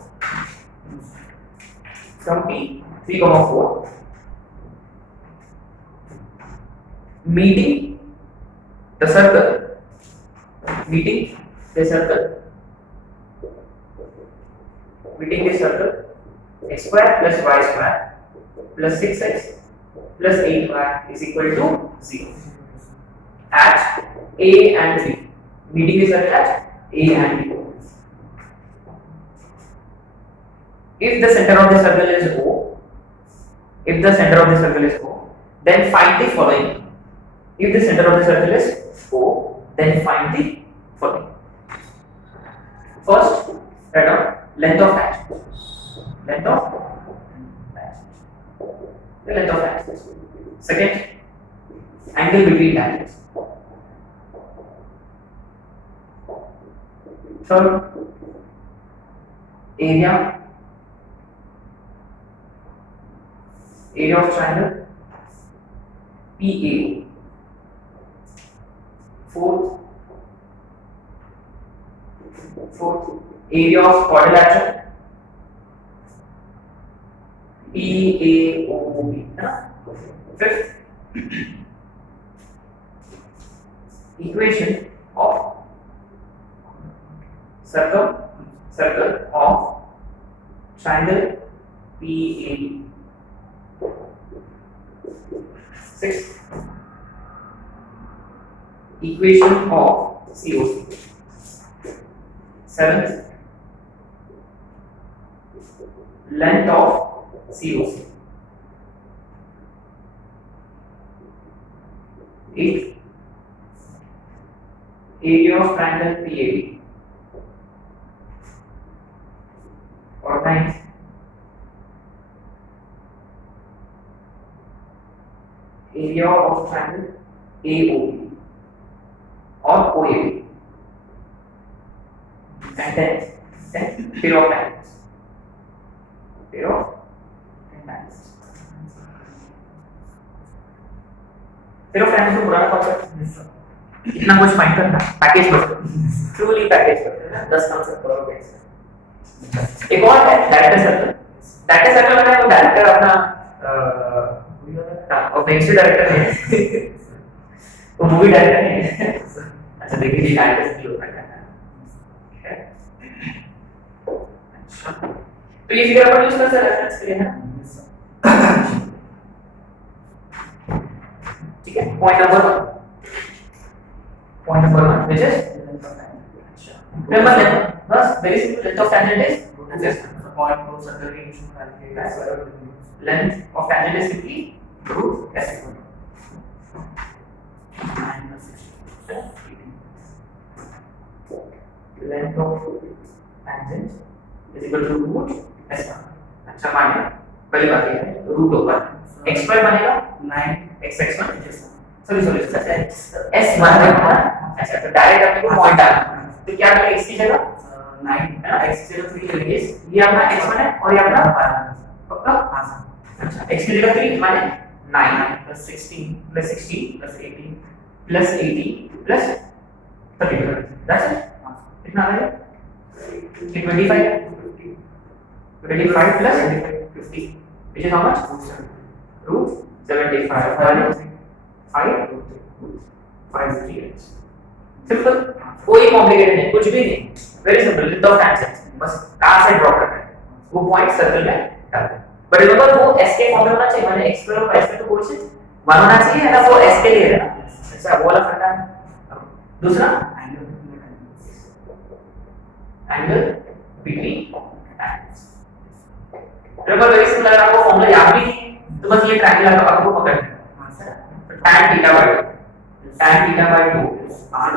from P 3,4 meeting the circle meeting the circle x square plus y square plus 6x plus 8y is equal to 0 at A and B. Meeting the circle at A and B. If the center of the circle is O, then find the following. If the center of the circle is O, then find the following. First, write down length of tangent. The length of tangent. Second, angle between tangents. Third, area of triangle PA. Fourth, area of quadrilateral PAOB. Fifth, equation of circle of triangle PAB. Sixth, equation of COC. Seventh, length of COC. Eighth, area of triangle PAB. Or ninth, area of triangle AOB or OAB. And then pair of tangents. Pair of tangents को पुराना कॉन्सेप्ट इतना कुछ फाइंड करना पैकेज बस ट्रूली पैकेज करना 10 कॉन्सेप्ट करोगे। एक और है डायरेक्टर सर्कल में वो डायरेक्टर अपना और पेंसिल डायरेक्टर है वो मूवी डायरेक्टर नहीं है। अच्छा देखिए ये डायरेक्टर से होता है। अच्छा तो ये फिगर अपन यूज कर सकते हैं रेफरेंस के लिए है। ठीक है point number 1 which is remember that bas very simple length of tangent is just the point to circle के बीच में length of tangent is simply root s length of tangent is equal to root s1। अच्छा मानिए पहली बात ये है रूट ओवर x स्क्वायर बनेगा 9xx1 सॉरी s1 बनेगा। अच्छा तो डायरेक्ट अपने को पॉइंट डालना तो क्या मिलेगा x की जगह 9 है ना x की जगह 3 ले लेंगे ये अपना x1 है और ये अपना पक्का। अच्छा x की जगह 3 माने 9 plus 16 plus 18 plus 18 plus 80 plus 30 that's it कितना आ गया 25 plus 50 which is how much root 75 5 simple कोई कॉम्प्लिकेटेड नहीं कुछ भी नहीं very simple length of tangent बस कहां से ड्रॉ करना है वो पॉइंट सर्कल में डाल दें। बट रिमेंबर वो s के फॉर्म में होना चाहिए माने x स्क्वायर और y स्क्वायर तो कोएफिशिएंट 1 होना चाहिए है ना वो s के लिए है ना। अच्छा वो वाला फंडा है। दूसरा angle between tangents remember very simple अगर आपको फॉर्मूला याद भी नहीं तो बस ये ट्रायंगल आपको पकड़ना है tan theta by 2 r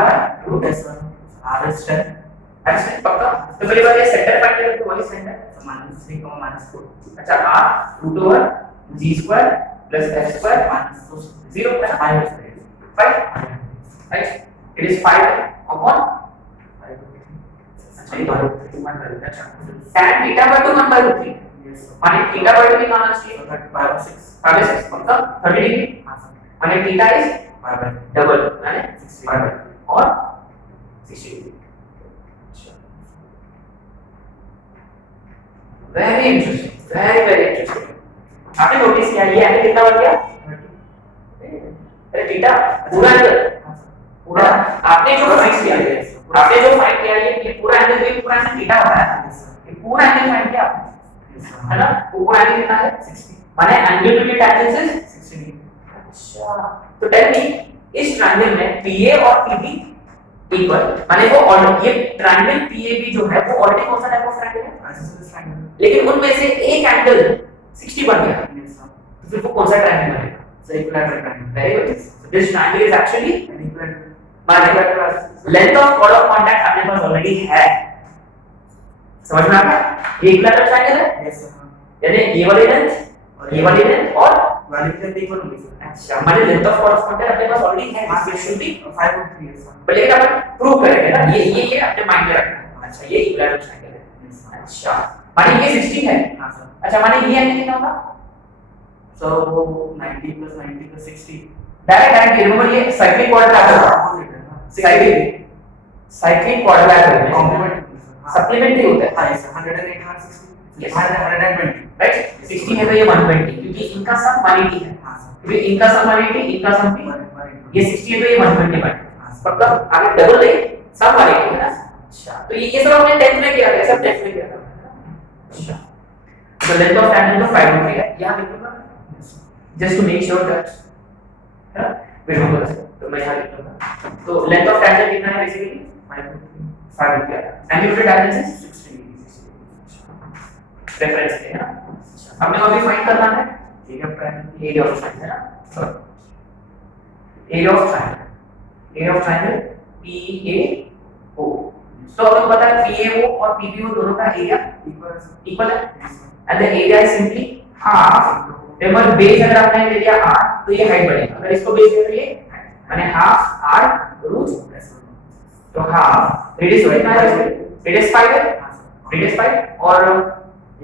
by root s1 r is 10 अच्छा पक्का। तो पहली बात ये सेंटर फाइंड करें तो वही सेंटर -3 -4 अच्छा r root over g square plus f square -0 है 5 right it is 5 upon 5 अच्छा 1/√3 अच्छा tan theta by 2 1/√3 yes sir माने थीटा by 2 कितना आना चाहिए so that 5/6 5/6 मतलब 30 डिग्री हाँ सर माने थीटा इज 5/2 डबल माने 5 और 60 degree very interesting very interesting आपने नोटिस किया ये एंगल कितना बन गया अरे थीटा पूरा एंगल पूरा आपने जो फाइंड किया ये पूरा एंगल भी पूरा एंगल थीटा होता है ये पूरा एंगल फाइंड किया आपने है ना वो पूरा एंगल कितना है 60 माने एंगल बिटवीन टैंजेंट्स 60 डिग्री अच्छा तो टेल मी इस ट्रायंगल में PA और PB इक्वल माने वो ऑलरेडी ये ट्रायंगल PAB जो है वो ऑलरेडी कौन सा टाइप ऑफ ट्रायंगल है आइसोसेलेस ट्रायंगल लेकिन उनमें से एक एंगल 60 बन गया तो फिर वो कौन सा ट्रायंगल बनेगा equilateral triangle very good this triangle is actually माने length of chord of contact अपने पास ऑलरेडी है समझ में आ गया ये इक्विलैटरल ट्रायंगल है यस सर यानी ये वाली लेंथ और वाली लेंथ इक्वल होगी सर अच्छा माने length of chord of contact अपने पास ऑलरेडी है इट शुड बी 5.3 सर पर लेकिन अपन प्रूव करेंगे ना ये अपने माइंड में रखना अच्छा ये इक्विलैटरल ट्रायंगल है अच्छा माने ये 60 है हां सर अच्छा माने ये एंगल कितना होगा so 90 plus 90 plus 60 direct remember ये साइक्लिक क्वाड्रिलैटरल साइक्लिक क्वाड्रिलैटरल में कॉम्प्लीमेंट सप्लीमेंट्री होता है हां सर 108 160 yes 120 राइट 60 है तो ये 120 क्योंकि इनका सम 180 है हां सर क्योंकि इनका सम 180 इनका सम भी 120 ये 60 है तो ये 120 हां सर मतलब आगे डबल नहीं सम 180 है ना अच्छा तो ये सब हमने 10th में किया था सब 10th में किया था अच्छा तो लेंथ ऑफ ट्रायंगल तो 5 है यहां लिखूंगा just to make sure that है ना फिर हम बता तो मैं यहां लिख दूंगा तो लेंथ ऑफ ट्रायंगल कितना है बेसिकली 5 रुपया एंगल टू डायमेंशन 60 रेफरेंस है ना हमने अभी फाइंड करना है एरिया ऑफ ट्रायंगल है ना एरिया ऑफ ट्रायंगल PAO तो हमें पता है PAO और PBO दोनों का एरिया इक्वल है and the area is simply half remember base अगर आपने ले लिया r तो ये हाइट बढ़ेगा अगर इसको बेस ले लिए माने हाफ r रूट तो हाफ रेडियस कितना है रेडियस 5 है रेडियस 5 और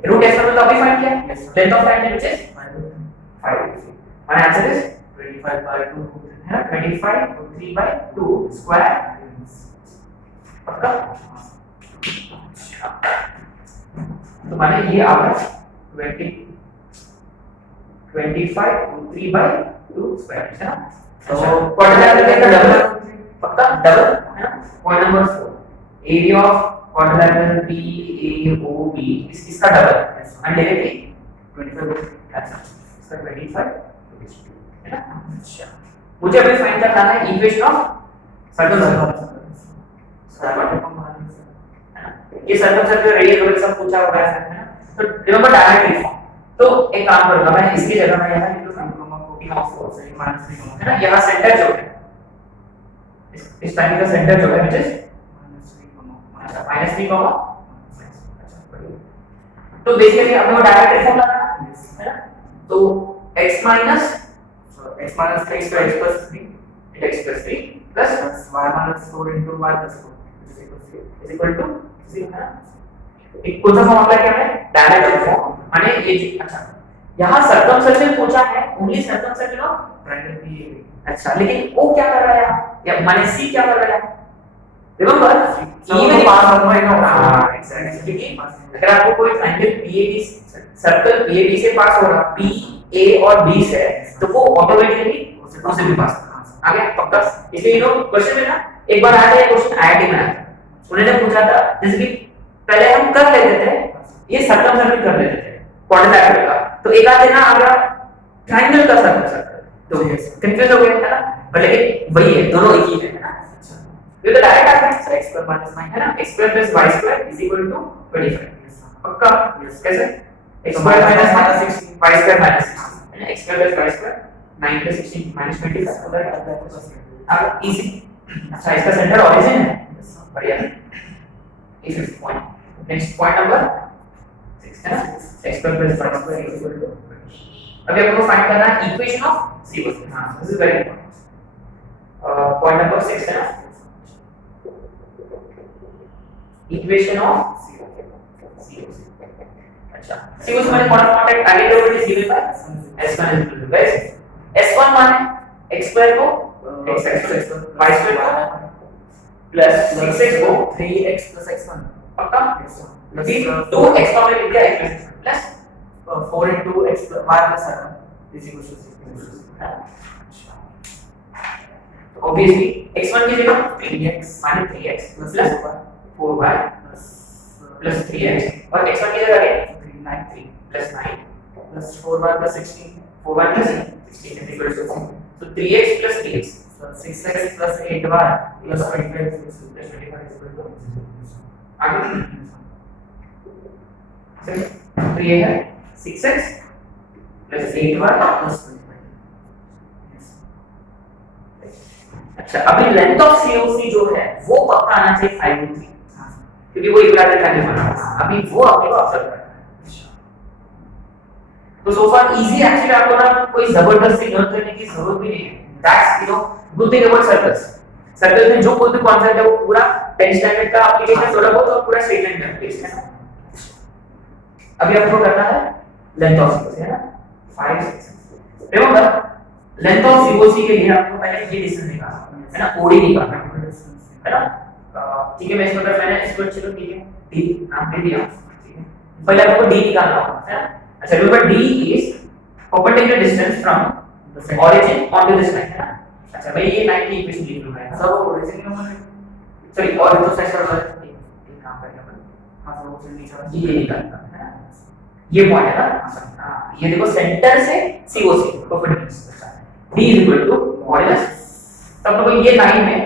रूट s में तो अभी फाइंड किया length of triangle which is 5 माने आंसर इज 25/2 है 25/3/2 स्क्वायर पक्का तो माने ये आवर 25/3/2 स्क्वायर है ना तो क्वाड्रिलैटरल का डबल पक्का डबल है ना point number 4 area of quadrilateral PAOB इसका डबल एंड डायरेक्टली 25 अच्छा इसका 25 है ना अच्छा मुझे अभी फाइंड करना है इक्वेशन ऑफ सर्कल ये सर्कल सर्कल रेडियस वगैरह सब पूछा हुआ है ना तो रिमेंबर डायरेक्टली फॉर्म तो एक काम करूंगा मैं इसकी जगह मैं यहां लिख लूंगा कोटी ऑफ 4 से -3 है ना यहां सेंटर जो है इस टाइम का सेंटर जो है व्हिच इज अच्छा -3 तो बेसिकली अब वो डायरेक्ट फॉर्म लगाना है ना तो x minus x minus 3 into x plus 3 into x plus 3 plus y minus 4 into y plus 4 is equal to 0 है ना एक कौन सा फॉर्म अप्लाई किया है डायरेक्ट फॉर्म माने ये अच्छा यहां सर्कमसर्कल पूछा है ओनली सर्कमसर्कल ऑफ ट्रायंगल PAB अच्छा लेकिन वो क्या कर रहा है या माने C क्या कर रहा है रिमेंबर E में पास होगा ना हां एग्जैक्टली अगर आपको कोई ट्रायंगल PAB सर्कल PAB से पास हो रहा P A और B से तो वो ऑटोमेटिकली उससे भी पास आ गया पक्का इसलिए ये क्वेश्चन में ना एक बार आया था ये क्वेश्चन IIT में आया उन्होंने पूछा था जैसे कि पहले हम कर लेते थे ये सर्कमसर्कल कर लेते थे क्वाड्रिलैटरल का तो एक आध देना आ गया ट्रायंगल का सर्कल तो कंफ्यूज हो गया था ना पर लेकिन वही है दोनों एक ही है ना ये तो डायरेक्ट आता है x स्क्वायर माइनस 9 है ना x square plus y square is equal to 25 पक्का कैसे x square minus 16 y square minus 16 है ना x square plus y square 9 plus 16 minus 25 उधर आता है अब इजी अच्छा इसका सेंटर ओरिजिन है बढ़िया ये fifth point next point number 6 है ना x square plus y square is equal to अभी आपको फाइंड करना है इक्वेशन ऑफ C1 हां this is very important point number 6 है ना इक्वेशन ऑफ COC। अच्छा COC माने कौन सा कांटेक्ट आगे जो भी given by S1 is equal to guys S1 माने x स्क्वायर को x y स्क्वायर को प्लस 6x को 3x plus x1 पक्का yes sir अभी 2x का मैंने लिख दिया x plus 4 into x y plus 7 is equal to 6 तो ऑब्वियसली x1 की जगह 3x माने 3x plus plus 4y plus plus 3x और x1 की जगह again 9 plus 9 plus 4y plus 16 4y plus 16 is equal to 6 so 3x plus 3x so 6x plus 8y plus 25 is plus 25 is equal to आगे तो ये है 6x plus 8y plus 25 अच्छा अभी लेंथ ऑफ COC जो है वो पक्का आना चाहिए 5 रूट 3 क्योंकि वो इक्विलैटरल ट्रायंगल बना है अभी वो अपने को ऑब्जर्व करना है तो सो फार इजी एक्चुअली आपको ना कोई जबरदस्ती लर्न करने की जरूरत भी नहीं है that's you know good thing about circles circle में जो कोई भी कांसेप्ट है वो पूरा 10 स्टैंडर्ड का एप्लीकेशन थोड़ा बहुत और पूरा स्ट्रेट लाइन में बेस्ड है अभी आपको करना है लेंथ ऑफ COC है ना 5 6 रिमेंबर लेंथ ऑफ COC के लिए आपको पहले ये डिस्टेंस निकालना है ना OD निकालना है ना ठीक है मैं इसको अगर मैंने इसको चलो ठीक है D नाम दे दिया ठीक है पहले आपको D निकालना होगा है ना अच्छा remember D is perpendicular distance from origin onto this line है ना अच्छा मैं ये लाइन की इक्वेशन लिख लूंगा सब ओरिजिन में मैंने सॉरी और तो सेक्टर वाला एक काम करेंगे अपन हां सब ओरिजिन नीचे ये निकालना है ना ये पॉइंट है ना हां ये देखो सेंटर से COC perpendicular D is equal to modulus तब तो ये लाइन में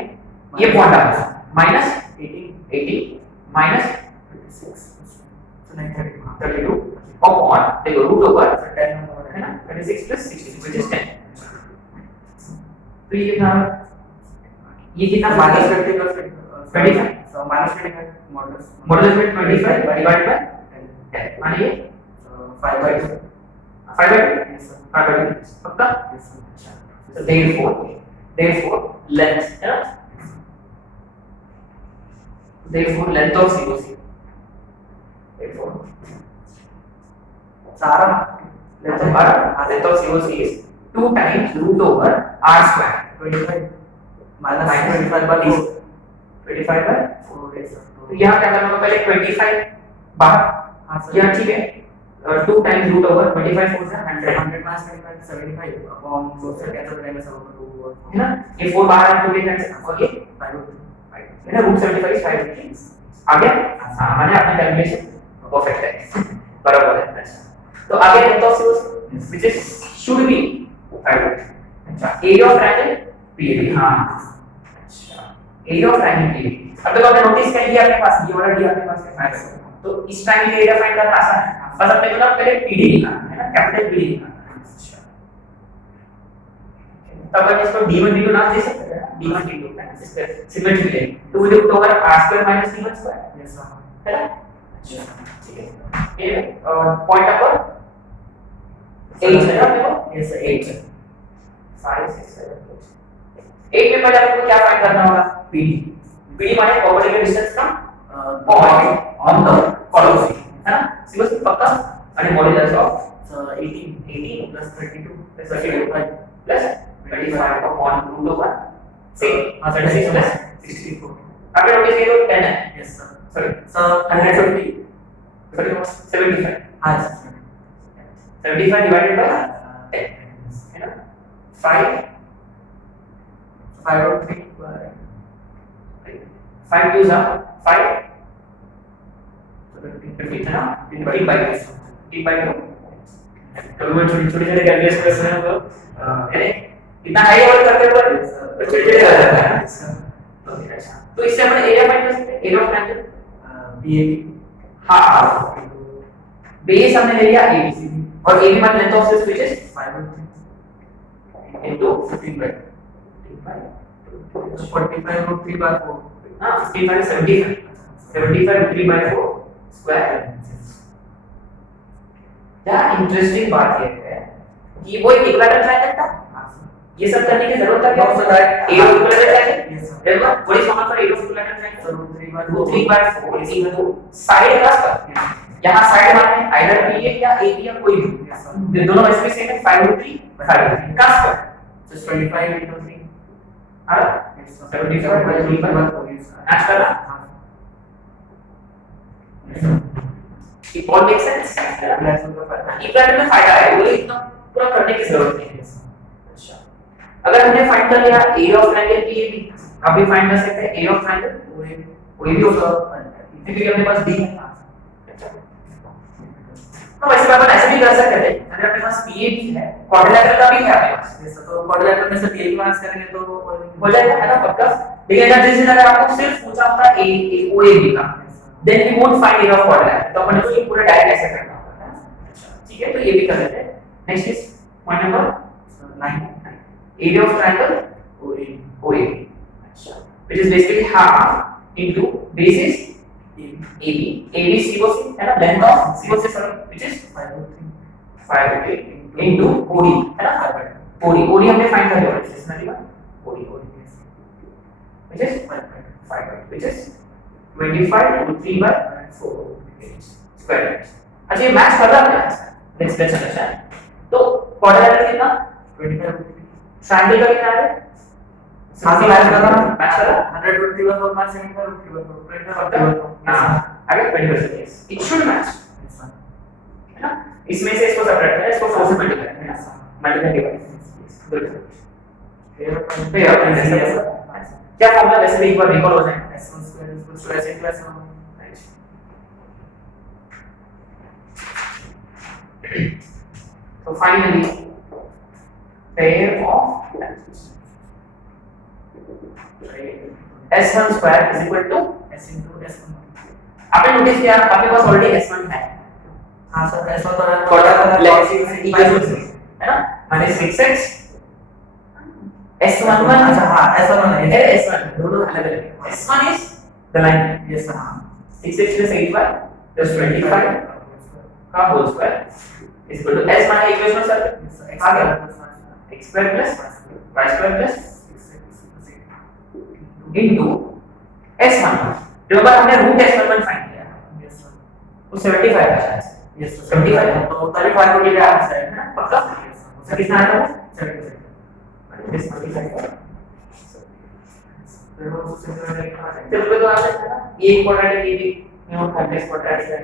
ये पॉइंट आ गया माइनस 80 माइनस 36 so 932 32 अपॉन देखो रूट ओवर 10 है ना 26 प्लस 60 व्हिच इज 10 तो ये कितना minus 50 plus 25 so minus 25 modulus modulus में 25 डिवाइड बाय 10 माने ये 5 by 2 5 by 2 yes sir 5 by 2 पक्का yes sir so therefore length है ना therefore length of COC therefore सारा length of COC is 2 times root over r square 25 minus 25 by 4 25 by 4 yes sir तो यहाँ क्या करना होगा पहले 25 बाहर हां सर यहाँ ठीक है 2 times root over 25 4 से 100 100 minus 25 75 upon 4 से कैंसिल करेंगे सब ऊपर 2 है ना ये 4 बाहर है 2 के कैंसिल और ये 5 है ना रूट 75 5 आ गया हां मैंने अपना कैलकुलेशन परफेक्ट है बराबर है अच्छा तो आगे length of COC which is should be 5 अच्छा एरिया ऑफ ट्रायंगल PAD हां अच्छा एरिया ऑफ ट्रायंगल PAD अब तक आपने नोटिस कर लिया आपके पास ये वाला डी आपके पास है 5 तो इस ट्रायंगल का एरिया फाइंड करना आसान है बस अपने को ना पहले PD निकालना है ना कैपिटल PD निकालना है अच्छा तब अपन इसको d1 d2 नाम दे सकते हैं d1 d2 है इसका सिमेट्री है तो वो root over r2 - d1 square yes sir है ना अच्छा ठीक है ये पॉइंट नंबर 8 है ना अपने को yes sir 8 5 6 7 8 में पहले आपको क्या फाइंड करना होगा PD माने perpendicular distance from point on the column C है ना सिंपल पक्का आणि modulus of 18 plus 32 plus 35 plus 25 upon root over 6 36 plus 64 आपने नोटिस किया तो 10 है yes sir sorry so 150 sorry 75 हां sir 75 divided by 10 है ना 5 5 और 3 5 2 are 5 50 है ना 50 by 2 50 by 2 कभी वो छोटी-छोटी से कैलकुलेशन करते हैं वो है इतना हाई लेवल करते हैं पर छोटे-छोटे आ जाता है तो अच्छा तो इससे अपन एरिया फाइंड कर सकते हैं एरिया ऑफ ट्रायंगल BAB हां बेस हमने ले लिया ABC और AB मान length of this which is 5 और 3 into 15 by 45 root 3 by 4 हां 55 75 root 3 by 4 स्क्वायर क्या इंटरेस्टिंग बात ये है कि वो एक इक्विलैटरल ट्रायंगल था ये सब करने की जरूरत है क्या? No, so that- A of equivalent चाहिए? Yes, sir. Remember, what is common for A of equivalent triangle? So root 3 by 2 4 3/4 into side का स्क्वायर। यहाँ साइड माने आइदर BA या AB या कोई भी। Yes, sir. ये दोनों वैसे भी सेम है 5√3 5√3 का स्क्वायर। So 25 into 3. हाँ Yes, sir. 75 by 3 by 4 match कर रहा? It all makes sense? Less of the five. Equivalent में फायदा है, वो इतना पूरा करने की जरूरत नहीं है। अच्छा, अगर हमने फाइंड कर लिया एरिया ऑफ ट्रायंगल PAB, अब भी फाइंड कर सकते हैं एरिया ऑफ ट्रायंगल कोई भी होगा क्योंकि अपने पास D है। तो वैसे अपन ऐसे भी कर सकते थे, अगर अपने पास PAB है, क्वाड्रिलेटरल का भी है अपने पास, Yes, sir. तो क्वाड्रिलेटरल में से PAB मार्क्स करेंगे तो हो जाएगा है ना पक्का। लेकिन अगर जिस अगर आपको सिर्फ पूछा होता OAB का, then we won't find area of quadrilateral, तो अपन को ये पूरा डायरेक्ट ऐसे करना होगा। ठीक है, तो ये भी कर लेते हैं। Next is point number 9, area of triangle OAB, अच्छा, which is basically half into basis AB, AB COC है ना, length of COC which is 5 into OD है ना, OD हमने फाइंड कर लिया है इसमें लिखा OD which is 5 which is 25 into 3 by 4 square root। अच्छा ये मैच कर रहा है लेट्स अंडरस्टैंड। तो क्वाड्रिलेटरल कितना 25 ट्रायंगल का कितना है? हाँ, तो मैच कर रहा है। मैच कर रहा है 120 और मार्क्स सेकंड पर आगे 20%। इट शुड मैच है ना। इसमें से इसको सबट्रैक्ट करना है, इसको 4 से मल्टीप्लाई करना है, मल्टीप्लाई के बाद गुड। क्या फॉर्मूला वैसे भी एक बार रिकॉल हो जाए S1 square is equal to S plus 1. So finally pair of lenses S1 square is equal to S into S1. आपने नोटिस किया आपके पास ऑलरेडी S1 है। हाँ सर, S1 तो क्वाड्रिलेटरल है ना, माने 6x S11 अच्छा हाँ S1 है S1 दोनों अलग अलग है। S1 is the line yes sir हाँ 6x plus 8y plus 25 का whole square is equal to S माने इक्वेशन सर आ गया x square plus y square plus into S1। जो बार हमने रूट S11 फाइंड किया yes sir वो 75 का शायद yes sir 75 तो 35 को लिखा है है ना पक्का। सर कितना आया था 75 this 25 फिर वो उससे फिर लिखा है जब तो आ सकता है ना ये क्वाड्रेटिक ये भी न्यू कॉम्प्लेक्स क्वाड्रेटिक है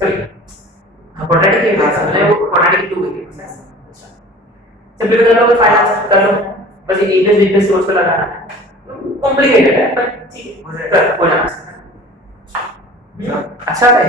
सॉरी क्वाड्रेटिक ये मतलब वो क्वाड्रेटिक 2 है। अच्छा जब भी कर लो फाइनल कर लो बस ये a b सोच पे लगाना है, कॉम्प्लिकेटेड है पर ठीक है कर हो जाना। अच्छा है